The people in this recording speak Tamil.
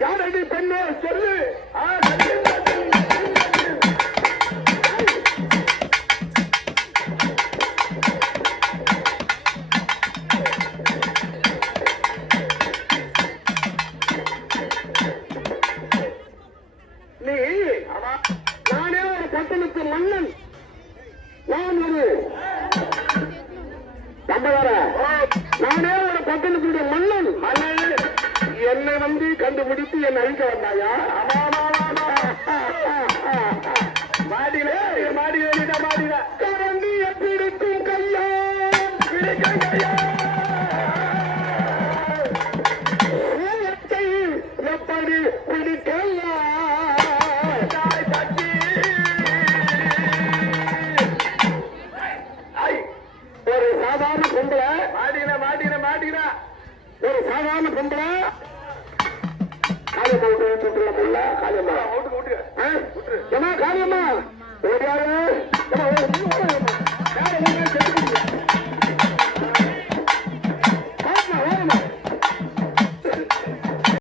யாரடி பெண்ணே? சொல்லு. நானே ஒரு பட்டணத்து மன்னன். நான் ஒரு நானே ஒரு பட்டணத்துடைய மன்னன் மன்னன் என்னை வந்து கண்டுபிடித்து என்னை அழிக்க வந்தாயா? மாடியில மாடியில மாடியில. பிடிக்கும் கையா? பிடிக்கும் கையா? எப்படி பிடிக்கையா ஒரு சாதாரண பொம்பளை. மாடின மாடின மாடின ஒரு சாதாரண பொம்பளை. காலி போட்டு வீட்டுக்குள்ள முல்லா காலிமா